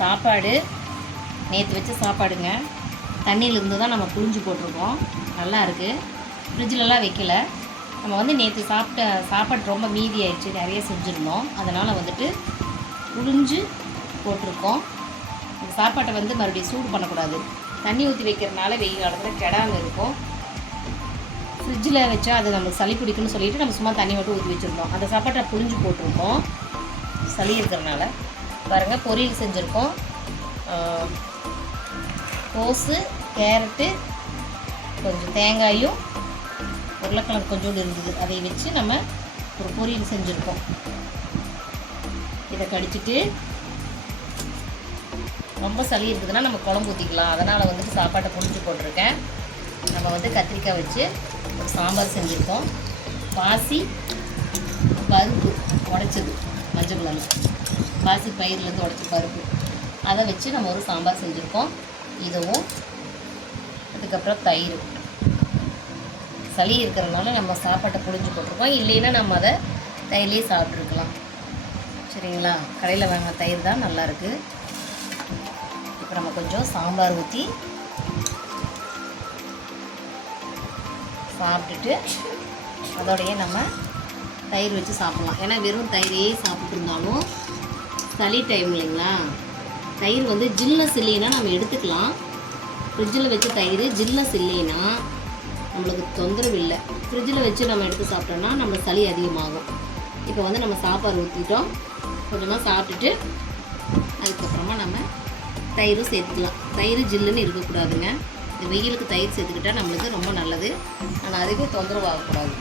சாப்பாடு. நேற்று வச்ச சாப்பாடுங்க. தண்ணியிலேருந்து தான் நம்ம புழிஞ்சு போட்டிருக்கோம். நல்லா இருக்குது ஃப்ரிட்ஜிலலாம் வைக்கல. நம்ம வந்து நேற்று சாப்பிட்ட சாப்பாடு ரொம்ப மீதி ஆயிடுச்சு. நிறைய செஞ்சுருந்தோம். அதனால் வந்துட்டு புழிஞ்சு போட்டிருக்கோம். இந்த சாப்பாட்டை வந்து மறுபடியும் சூடு பண்ணக்கூடாது. தண்ணி ஊற்றி வைக்கிறதுனால வெயில் காலத்தில் கெடாமல் இருக்கும். ஃப்ரிட்ஜில் வச்சா அது நமக்கு சளி பிடிக்கும்னு சொல்லிட்டு நம்ம சும்மா தண்ணி மட்டும் ஊற்றி வச்சுருந்தோம். அந்த சாப்பாட்டை புழிஞ்சு போட்டிருக்கோம். சளி இருக்கிறனால பாருங்கள் பொரியல் செஞ்சுருக்கோம். கோஸு கேரட்டு கொஞ்சம் தேங்காயும் உருளைக்கிழங்கு கொஞ்சோண்டு இருந்தது. அதை வச்சு நம்ம ஒரு பொரியல் செஞ்சுருக்கோம். இதை கடிச்சிட்டு ரொம்ப சளி இருக்குதுன்னா நம்ம குழம்பு ஊற்றிக்கலாம் அதனால் வந்துட்டு சாப்பாட்டை பிடிச்சி போட்டிருக்கேன். நம்ம வந்து கத்திரிக்காய் வச்சு ஒரு சாம்பார் செஞ்சுருக்கோம். பாசி பருப்பு உடைச்சது மஞ்சள் குழம்பு. பாசி பயிர்லேருந்து உடச்சி பருப்பு. அதை வச்சு நம்ம ஒரு சாம்பார் செஞ்சுருக்கோம். இதுவும் அதுக்கப்புறம் தயிர். சளி இருக்கிறதுனால நம்ம சாப்பாட்டை புழிஞ்சு போட்டிருக்கோம். இல்லைன்னா நம்ம அதை தயிர்லேயே சாப்பிட்ருக்கலாம் சரிங்களா? கடையில் வாங்கின தயிர் தான் நல்லாயிருக்கு. இப்போ நம்ம கொஞ்சம் சாம்பார் ஊற்றி சாப்பிட்டுட்டு அதோடையே நம்ம தயிர் வச்சு சாப்பிட்லாம். ஏன்னா வெறும் தயிரையே சாப்பிட்டு இருந்தாலும் சளி டைம் இல்லைங்களா? தயிர் வந்து ஜில்னஸ் இல்லைன்னா நம்ம எடுத்துக்கலாம். ஃப்ரிட்ஜில் வச்ச தயிர் ஜில்னஸ் இல்லைன்னா நம்மளுக்கு தொந்தரவு இல்லை. ஃப்ரிட்ஜில் வச்சு நம்ம எடுத்து சாப்பிட்டோம்னா நம்ம சளி அதிகமாகும். இப்போ வந்து நம்ம சாப்பாடு ஊற்றிட்டோம் கொஞ்சமாக சாப்பிட்டுட்டு அதுக்கப்புறமா நம்ம தயிரும் சேர்த்துக்கலாம். தயிர் ஜில்லுன்னு இருக்கக்கூடாதுங்க. இந்த வெயிலுக்கு தயிர் சேர்த்துக்கிட்டா நம்மளுக்கு ரொம்ப நல்லது. ஆனால் அதுவே தொந்தரவு ஆகக்கூடாது.